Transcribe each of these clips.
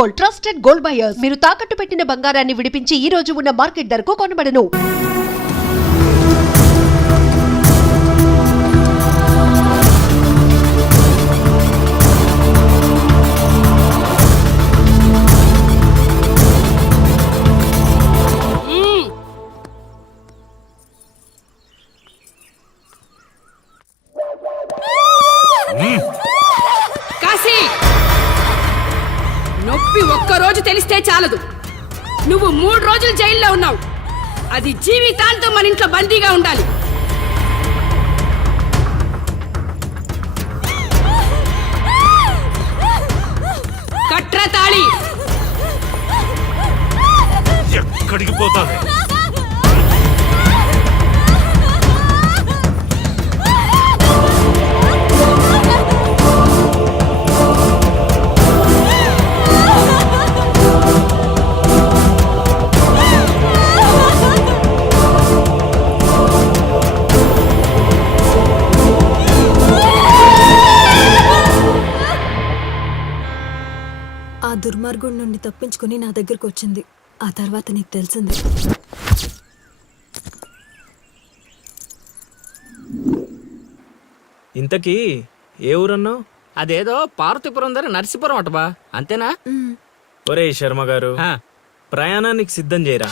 Gold, trusted gold buyers. మీరు తాకట్టు పెట్టిన బంగారాన్ని విడిపించి ఈ రోజు ఉన్న మార్కెట్ ధరకు కొనబడను. నొప్పి ఒక్కరోజు తెలిస్తే చాలదు. నువ్వు 3 రోజులు జైల్లో ఉన్నావు. అది జీవితాంతం మన ఇంట్లో బందీగా ఉండాలి. కట్రా తాళి. ఎక్కడికి పోతావే? ఆ దుర్మార్గుడి నుండి తప్పించుకుని నా దగ్గరకు వచ్చింది. ఆ తర్వాత నీకు తెలిసింది. ఇంతకీ ఏ ఊరన్నావు? అదేదో పార్వతీపురం దగ్గర నరసీపురం అటబా, అంతేనా? ఒరే శర్మ గారు, ప్రయాణానికి సిద్ధం చేయరా.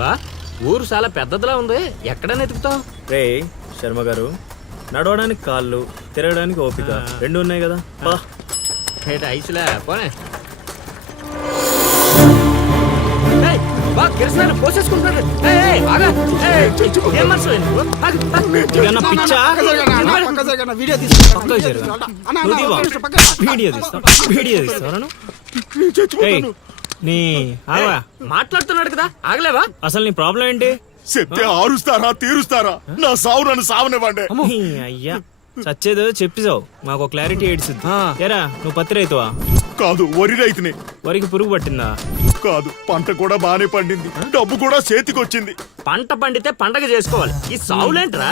బా, ఊరు చాలా పెద్దదిలా ఉంది. ఎక్కడైనా ఎతుకుతావు? రే శర్మ గారు, నడవడానికి కాళ్ళు, తిరగడానికి ఓపిక రెండు ఉన్నాయి కదా. బా ఐసులే పోనే. పోసేసుకుంటున్నాడు. మాట్లాడుతున్నాడు కదా, ఆగలేవా? అసలు నీ ప్రాబ్లం ఏంటి? చెప్తే ఆరుస్తారా తీరుస్తారా? నా సావు నన్ను సావనివ్వండి. అయ్యా చచ్చేదో చెప్పిసావు, మాకు క్లారిటీ ఏడ్చింది. ఏరా నువ్వు పత్తి రైతువా? కాదు, వరి రైతుని. వరికి పురుగు పట్టిందా? కాదు, పంట కూడా బానే పండింది, డబ్బు కూడా చేతికొచ్చింది. పంట పండితే పండగ చేసుకోవాలి. ఈ సావులేంట్రా?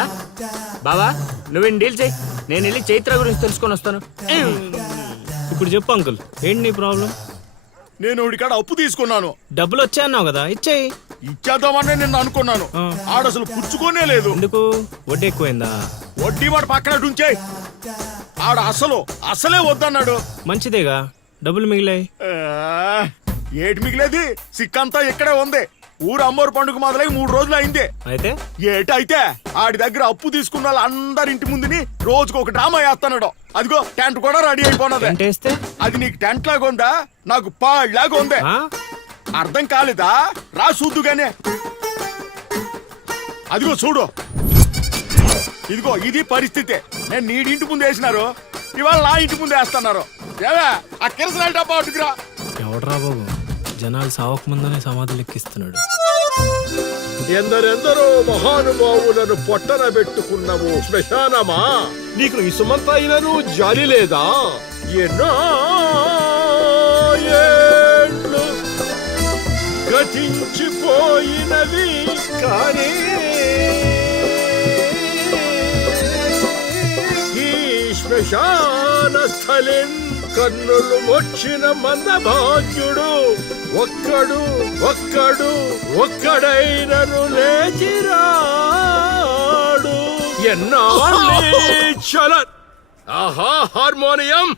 బావా నువ్వేం డీల్ చెయ్యి, నేను వెళ్ళి చైత్ర గురించి తెలుసుకొని వస్తాను. ఇప్పుడు చెప్పు అంకుల్, ఏంటి నీ ప్రాబ్లం? నేను ఇడికాడ అప్పు తీసుకున్నాను. డబ్బులు వచ్చాయన్నావు కదా, ఇచ్చేయి. ఇచ్చేద్దామని నేను అనుకున్నాను. ఆడసలు పుచ్చుకోనే లేదు. ఎందుకు? వడ్డీ ఎక్కువైందా? వడ్డీ వాడు పక్కన ఉంచాయి. ఆడ అసలే వద్దన్నాడు. మంచిదేగా, డబ్బులు మిగిలాయి. ఏటి మిగిలేది? సిక్కంతా ఇక్కడే ఉంది. ఊరు అమ్మోరు పండుగ మొదలై 3 రోజులు అయింది. అయితే ఏటైతే ఆడి దగ్గర అప్పు తీసుకున్న వాళ్ళందరి ఇంటి ముందుని రోజుకు ఒక డ్రామా వేస్తున్నాడు. అదిగో టెంట్ కూడా రెడీ అయిపోయినది. అది నీకు టెంట్ లాగా ఉందా, నాకు పాళ్ళలాగా ఉంది. అర్థం కాలేదా? రా చూద్దుగానే. అదిగో చూడు, ఇదిగో ఇది పరిస్థితి. నేను నీ ఇంటి ముందు వేసినారు, ఇవాళ నా ఇంటి ముందు వేస్తున్నారు. ఏవే ఆ కిరసనాల డబ్బా అటుకురా. ఎవడరా బాబు, జనాలు సావక ముందనే సమాధులు ఎక్కిస్తున్నాడు. ఎందరెందరో మహానుభావులను పొట్టన పెట్టుకున్నావు శ్మశానమా, నీకు ఇసుమంత అయినను జాలి లేదా? ఎన్నో ఏండ్లు గతించిపోయినవి కానీ ఈ శ్మశాన స్థలిన్ కన్నులు మొచ్చిన మందభాగ్యుడు ఒక్కడైనను లేచిరాడు. ఎన్నాళ్ళ ఆహా హార్మోనియం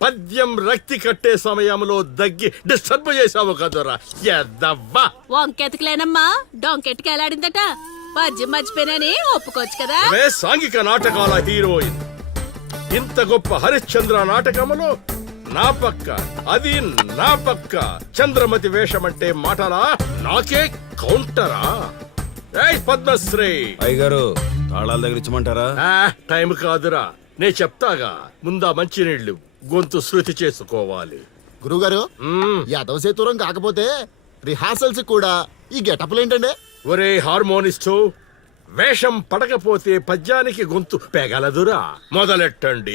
పద్యం రక్తి కట్టే సమయంలో దగ్గి డిస్టర్బ్ చేసావు కదరా ఎద్దవ్వా. వంకెతకలేనమ్మా, డొంకెట్కి ఎలాడిందట. పద్యం మర్చిపోయినని ఒప్పుకోవచ్చు కదా. సాంఘిక నాటకాల హీరోయిన్. ఇంత గొప్ప హరిశ్చంద్ర నాటకములో నా పక్క చంద్రమతి వేషమంటే మాటలా? నాకే కౌంటరా? పద్మశ్రీ అయ్యగారు, తాళాల దగ్గర ఇచ్చమంటారా? టైం కాదురా, నే చెప్తాగా. ముందా మంచినీళ్లు, గొంతు శృతి చేసుకోవాలి. గురుగారు, యాదవ సేతురం కాకపోతే రిహార్సల్స్ కూడా ఈ గెటప్లేంటండి? ఒరే హార్మోనిస్టు, వేషం పడకపోతే పద్యానికి గొంతు పెగలదురా. మొదలెట్టండి.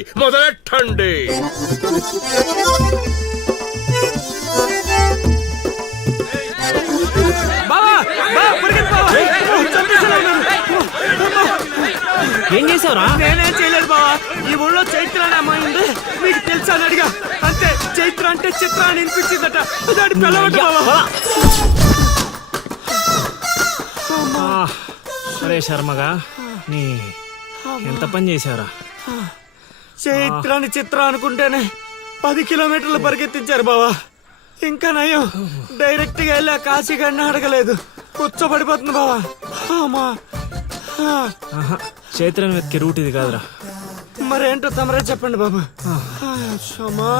బావా ఏం చేసావురా? నేనేం చేయలేదు బావా. ఈ ఊళ్ళో చైత్ర అనే అమ్మాయి ఉంది, మీకు తెలుసా అని అడిగా. అంతే, చైత్ర అంటే చిత్ర అని వినిపించిందట. దాని పిల్లవట బావా. అరే శర్మగా, నీ ఎంత పని చేశారా? చైత్రాన్ని చిత్ర అనుకుంటేనే 10 కిలోమీటర్లు పరిగెత్తించారు బావా. ఇంకా నయం, డైరెక్ట్ గా వెళ్ళి ఆ కాశీగాడిని అడగలేదు. కూర్చోబడిపోతుంది బావా. అమ్మా. చైత్రను వెతికే రూట్ ఇది కాదురా. మరేంటో తమరే చెప్పండి బాబు. అమ్మా.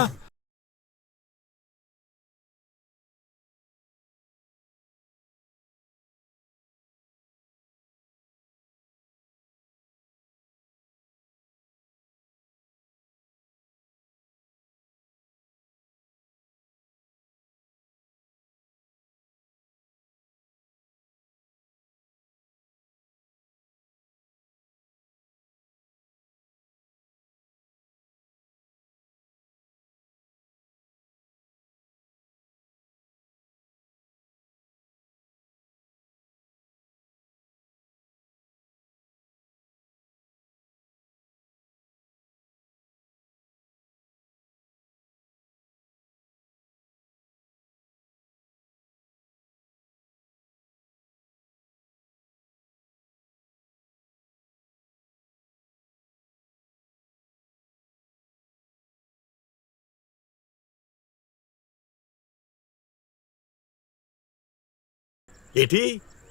ఏటి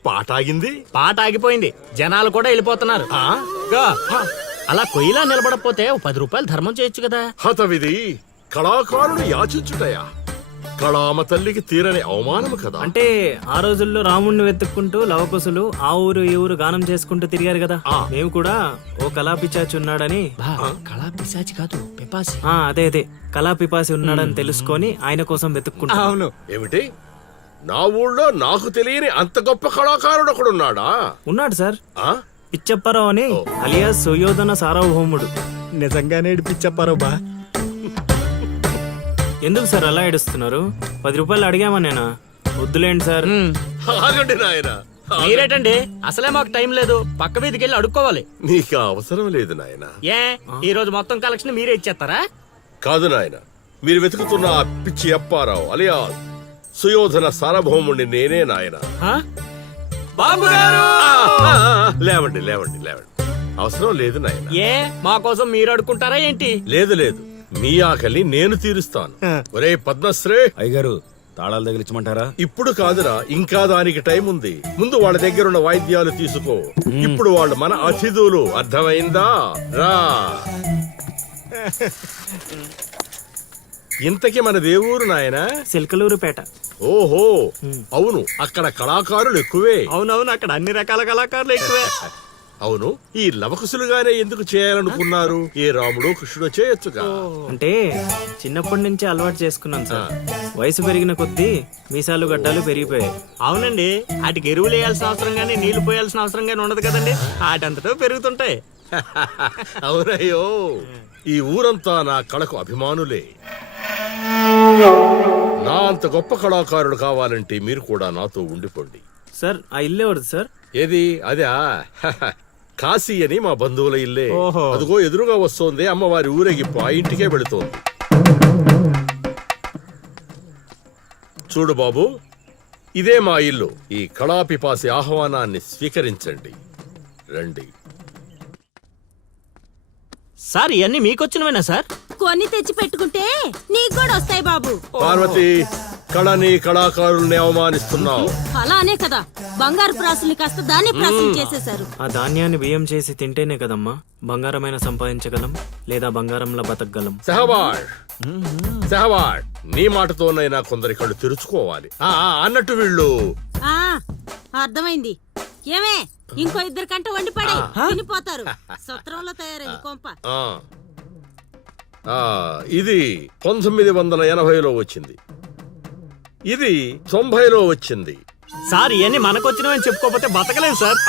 పాట ఆగింది? పాట ఆగిపోయింది, జనాలు కూడా వెళ్ళిపోతున్నారు. గా, అలా కొయ్యిలా నిలబడకపోతే 10 రూపాయలు ధర్మం చేయొచ్చు కదా. హతవిధి కళాకారుడు యాచించుటయా? కళామ తల్లికి తీరని అవమానము కదా. అంటే ఆ రోజుల్లో రాముణ్ణి వెతుక్కుంటూ లవకుశులు ఆ ఊరు ఈ ఊరు గానం చేసుకుంటూ తిరిగారు కదా. మేము కూడా ఓ కళాపిచాచి ఉన్నాడని. కళా పిశాచి కాదు, పిపాసి. అదే అదే, కళాపిపాసి ఉన్నాడని తెలుసుకొని ఆయన కోసం వెతుక్కుంటా. అవును. ఏమిటి? నా ఊళ్ళో నాకు తెలియని అంత గొప్ప కళాకారుడు ఒకడున్నాడా? ఉన్నాడు సార్, ఆ? పిచ్చప్పారావు అని, అలియాస్ సుయోధన సార్వభౌముడు. నిజంగానే పిచ్చప్పారో బా. ఎందుకు సార్ అలా ఏడుస్తున్నారు? 10 రూపాయలు అడిగామా నేనా? వద్దులేండి సార్. ఆగండి నాయనా. మీరేటండి, అసలే మాకు టైం లేదు. పక్క వీధికి వెళ్ళి అడుక్కోవాలి. నీకు అవసరం లేదు నాయనా. ఏ, ఈ రోజు మొత్తం కలెక్షన్ మీరే ఇచ్చేస్తారా? కాదు నాయన, మీరు వెతుకుతున్న ఆ పిచ్చి అప్పారావు అలియా సుయోధన సార్వభౌముణ్ణి నేనే నాయన. బాబు గారు! లేవండి లేవండి లేవండి, అవసరం లేదు నాయన. ఏ, మా కోసం మీరు అడుక్కుంటారా ఏంటి? లేదు లేదు, మీ ఆకలి నేను తీరుస్తాను. ఒరే పద్మశ్రీ, అయ్యగారు తాళాలు తగిలించమంటారా? ఇప్పుడు కాదురా, ఇంకా దానికి టైం ఉంది. ముందు వాళ్ళ దగ్గరున్న వాయిద్యాలు తీసుకో. ఇప్పుడు వాళ్ళు మన అతిథులు, అర్థమైందా? రా. ఇంతకీ మన దేవురు నాయనా? సిల్కలూరుపేట. ఓహో, అవును, అక్కడ కళాకారులు ఎక్కువే. అవునవును, అక్కడ అన్ని రకాల కళాకారులు ఎక్కువే. అవును, ఈ లవకుశులుగానే ఎందుకు చేయాలనుకున్నారు? ఏ రాముడు కృష్ణుడు చేయొచ్చుగా. అంటే చిన్నప్పటి నుంచి అలవాటు చేసుకున్నాను సార్. వయసు పెరిగిన కొద్దీ మీసాలు గడ్డాలు పెరిగిపోయాయి. అవునండి, వాటికి ఎరువులు వేయాల్సిన అవసరం గానీ నీళ్లు పోయాల్సిన అవసరం గానీ ఉండదు కదండి. వాటంతటో పెరుగుతుంటాయి. అవునయ్యో, ఈ ఊరంతా నా కళకు అభిమానులే. నా అంత గొప్ప కళాకారుడు కావాలంటే మీరు కూడా నాతో ఉండిపోండి. సార్ ఆ ఇల్లే వద్దు సార్. ఏది? అదే కాశీ అని మా బంధువుల ఇల్లే. ఓహో. అదిగో ఎదురుగా వస్తోంది అమ్మవారి ఊరేగింపు, ఆ ఇంటికే వెళుతోంది. చూడు బాబు, ఇదే మా ఇల్లు. ఈ కళాపిపాసి ఆహ్వానాన్ని స్వీకరించండి. రండి. సార్, ఇవన్నీ మీకొచ్చినవేనా సార్? కొన్ని తెచ్చి పెట్టుకుంటే నీకు కూడా వస్తాయి బాబు. పార్వతి, కళని కళాకారుల్ని అవమానిస్తున్నావు. అలానే కదా, బంగారు ప్రాసుల్ని కాస్త దాన్ని ప్రాసులు చేసేశారు. ఆ ధాన్యాన్ని బియ్యం చేసి తింటేనే కదమ్మా బంగారమైన సంపాదించగలం, లేదా బంగారంలో బతకగలం. సెహవాడ్, సెహవాడ్, నీ మాటతోనైనా కొందరి కళ్ళు తెరుచుకోవాలి. అన్నట్టు వీళ్ళు ఆ అర్థమైంది. ఏమే, ఇంకో 2 కంట వండి పడే తినిపోతారు. సత్రంలో తయారైంది కొంప. ఇది 1980లో వచ్చింది, ఇది 90లో వచ్చింది. సార్, ఇవన్నీ మనకొచ్చినవని చెప్పుకోకపోతే బతకలేదు సార్.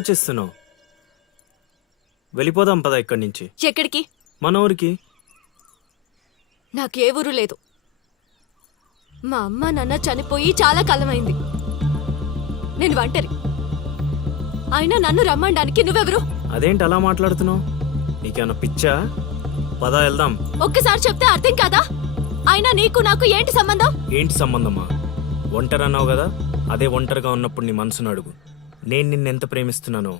ఆలోచిస్తున్నావు? వెళ్ళిపోదాం పద ఇక్కడి నుంచి. ఎక్కడికి? మన ఊరికి. నాకే ఊరు లేదు. మా అమ్మ నాన్న చనిపోయి చాలా కాలమైంది. నేను ఒంటరి. అయినా నన్ను రమ్మడానికి నువ్వెవరు? అదేంటి అలా మాట్లాడుతున్నావు? నీకేమన్నా పిచ్చా? పద వెళ్దాం. ఒక్కసారి చెప్తే అర్థం కాదా? అయినా నీకు నాకు ఏంటి సంబంధం? ఏంటి సంబంధమా? ఒంటరి అన్నావు కదా, అదే ఒంటరిగా ఉన్నప్పుడు నీ మనసును అడుగు. నేను నిన్నెంత ప్రేమిస్తున్నానో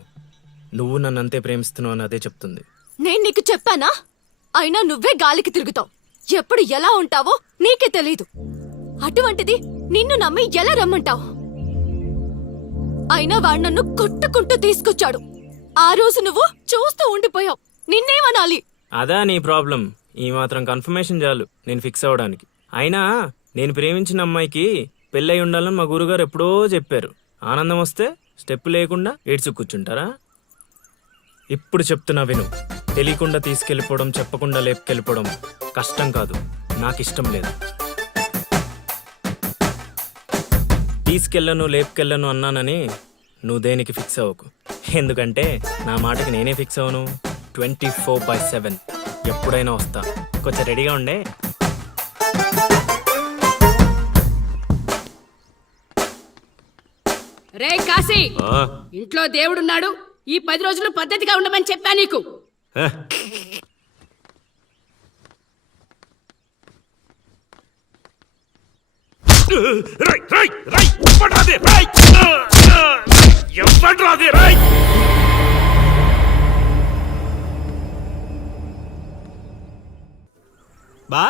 నువ్వు నన్ను అంతే ప్రేమిస్తున్నావు అని అదే చెప్తుంది. నేను నీకు చెప్పానా? అయినా నువ్వే గాలికి తిరుగుతావు. ఎప్పుడు ఎలా ఉంటావో నీకే తెలీదు. అటువంటిది నిన్ను నమ్మి ఎలా రమ్మంటావు? అయినా వాడు నన్ను కొట్టుకుంటూ తీసుకొచ్చాడు. ఆ రోజు నువ్వు చూస్తూ ఉండిపోయావు. నిన్నేమనాలి? అదా నీ ప్రాబ్లం? ఈ మాత్రం కన్ఫర్మేషన్ చాలు నేను ఫిక్స్ అవ్వడానికి. అయినా నేను ప్రేమించిన అమ్మాయికి పెళ్ళై ఉండాలని మా గురుగారు ఎప్పుడో చెప్పారు. ఆనందం వస్తే స్టెప్ లేకుండా ఏడ్చు కూర్చుంటారా? ఇప్పుడు చెప్తున్నా విను. తెలియకుండా తీసుకెళ్ళిపోవడం, చెప్పకుండా లేపుకెళ్ళిపోవడం కష్టం కాదు, నాకు ఇష్టం లేదు. తీసుకెళ్ళను లేపుకెళ్ళను అన్నానని నువ్వు దేనికి ఫిక్స్ అవ్వకు. ఎందుకంటే నా మాటకి నేనే ఫిక్స్ అవ్వను. 24/7 ఎప్పుడైనా వస్తా. కొంచెం రెడీగా ఉండే. రే కాశీ, ఇంట్లో దేవుడున్నాడు. ఈ 10 రోజులు పద్ధతిగా ఉండమని చెప్పా నీకు. బా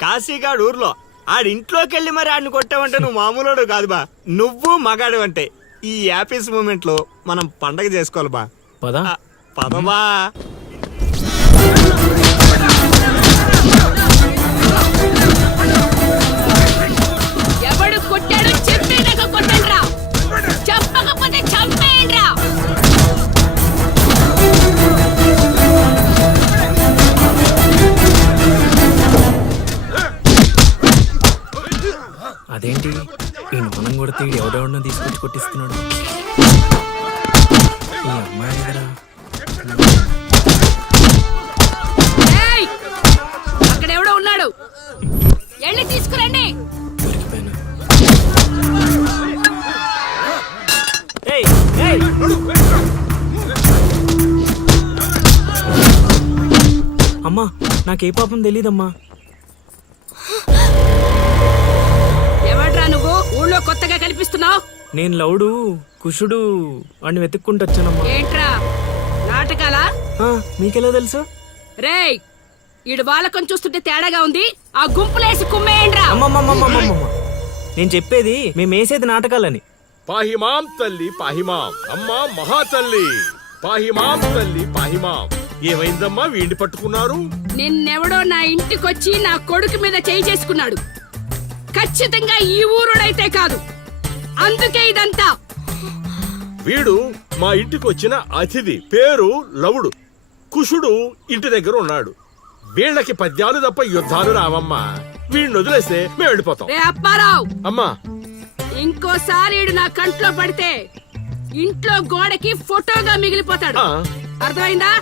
కాశీగాడు ఊర్లో ఆడింట్లోకి వెళ్ళి మరి ఆడిని కొట్టావంటే నువ్వు మామూలుడు కాదు బా. నువ్వు మగాడు అంటే ఈ హ్యాపీస్ మూమెంట్ లో మనం పండగ చేసుకోవాలి బా. పదా పదబా. ఎవడు కొట్టాడో చెప్పేదాకా కొట్టండ్రా, చెప్పకపోతే చంపేయండ్రా. అదేంటి ఈ మనం కొడితే ఎవడెవడో తీసుకొచ్చి కొట్టిస్తున్నాడు? ఈ అమ్మాయి కదా. ఏయ్, అక్కడెవడో ఉన్నాడు, వెళ్ళి తీసుకురండి. దొరికిపోయినా. ఏయ్, ఏయ్. అమ్మా నాకే పాపం తెలీదమ్మా. ఎవడ్రా నువ్వు? ఊళ్ళో కొత్తగా కనిపిస్తున్నావు. నేను లౌడు కుషుడు వాడిని వెతుక్కుంటూ వచ్చానమ్మా. ఏంట్రా నాటకాలా? మీకెలా తెలుసు? రేయ్, ఈడు వాళ్ళకం చూస్తుంటే తేడాగా ఉంది. ఆ గుంపులేసి కుమ్మేయండ్రా. అమ్మమ్మమ్మమ్మమ్మమ్మ, నేను చెప్పేది మేము వేసేది నాటకాలని. పాహిమాం తల్లి పాహిమాం, అమ్మా మహాతల్లి పాహిమాం తల్లి పాహిమాం. ఏమైందమ్మా వీడిని పట్టుకున్నారు? నిన్నెవడో నా ఇంటికొచ్చి నా కొడుకు మీద చేయి చేసుకున్నాడు. ఖచ్చితంగా ఈ ఊరుడైతే కాదు, అందుకే ఇదంతా. వీడు మా ఇంటికి వచ్చిన అతిథి, పేరు లవుడు. కుషుడు ఇంటి దగ్గర ఉన్నాడు. వీళ్ళకి పద్యాలు తప్ప యుద్ధాలు రావమ్మా. వీడిని వదిలేస్తే మేము వెళ్ళిపోతాం. రే అప్పారావు, అమ్మా ఇంకోసారి ఈడు నా కంట్లో పడితే ఇంట్లో గోడకి ఫోటోగా మిగిలిపోతాడు. ఆ, అర్థమైందా?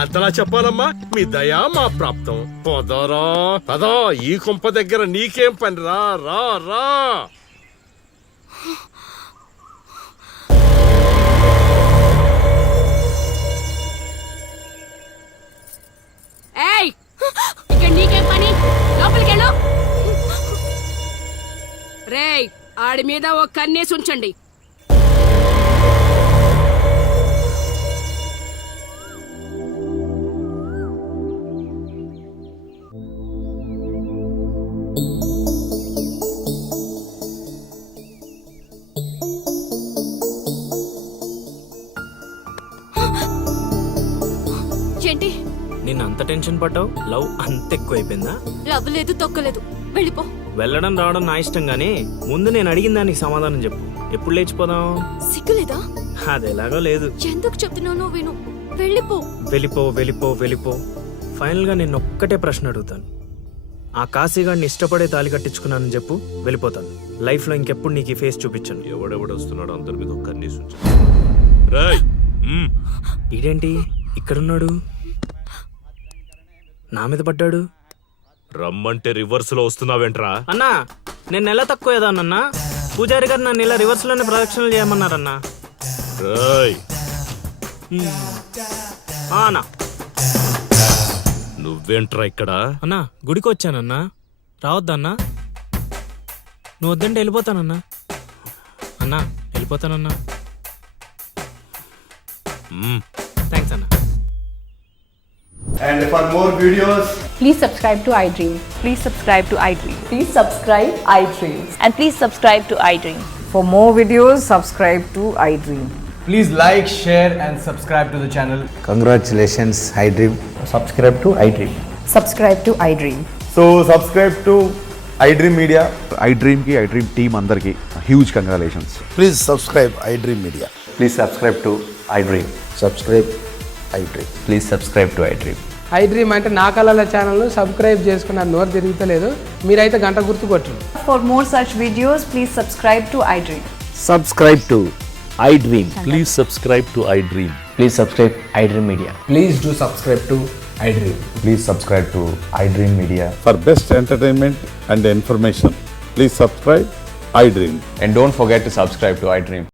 అంతలా చెప్పాలమ్మా. మీ దయా మా ప్రాప్తం. పోదరా పదా, ఈ కుంప దగ్గర నీకేం పని? రా రా రా. ఏయ్, ఇక్కడ నీకేం పని? లోపలికెళ్ళు. రేయ్, ఆడి మీద ఓ కన్నేసి ఉంచండి. ఏంటి నిన్ను అంత టెన్షన్ పడ్డావు? లవ్ అంత ఎక్కువైపోయిందా? లవ్ లేదు తొక్కలేదు. వెళ్ళిపో. వెళ్ళడం రావడం నా ఇష్టం గానీ ముందు నేను అడిగిన దానికి సమాధానం చెప్పు. ఎప్పుడు లేచిపోదాం? సిగ్గులేదా? అది ఎలాగో లేదు. ఎందుకు చెప్తున్నానో విను. వెళ్ళిపో. వెళ్ళిపో వెళ్ళిపో వెళ్ళిపో. ఫైనల్ గా నేను ఒక్కటే ప్రశ్న అడుగుతాను. ఆ కాశీగాడిని ఇష్టపడే తాలి కట్టించుకున్నానని చెప్పు, వెళ్ళిపోతాను. లైఫ్ లో ఇంకెప్పుడు నీకు ఈ ఫేస్ చూపించను. ఎవడెవడొస్తున్నాడు అందరి మీద కన్నీసు. రాయ్ ఈడేంటి ఇక్కడున్నాడు? నా మీద పడ్డాడు. రమ్మంటే రివర్స్ లో వస్తున్నావేంట్రా? అన్నా నేను నెల తక్కువ ఏదానన్నా. పూజారి గారు నన్ను ఇలా రివర్స్ లోనే ప్రదక్షిణలు చేయమన్నారన్నా. రేయ్, అన్నా నువ్వేంట్రా ఇక్కడ? అన్నా గుడికి వచ్చానన్నా. రావద్దన్నా? నువ్వు వద్దంటే వెళ్ళిపోతానన్నా. అన్నా వెళ్ళిపోతానన్నా. థ్యాంక్స్ అన్నా. And for more videos, please subscribe to iDream. Please subscribe to iDream. Please subscribe iDream. And please subscribe to iDream. For more videos, subscribe to iDream. Please like, share and subscribe to the channel. Congratulations iDream. Subscribe to iDream. Subscribe to iDream. so subscribe to iDream Media. iDream కి iDream team అందరికి huge congratulations. Please subscribe I dream media. Please subscribe to iDream. Subscribe I dream. Please subscribe to iDream. iDream అంటే నా కళల channel subscribe చేసుకున్న నోరు తిరుగుతలేదు. మీరైతే గంట గుర్తు కొట్టండి. For more such videos, please subscribe to iDream. Subscribe to iDream. Please subscribe to iDream. Please subscribe iDream Media. Please do subscribe to iDream. Please subscribe to iDream Media. For best entertainment and information, please subscribe iDream. And don't forget to subscribe to iDream.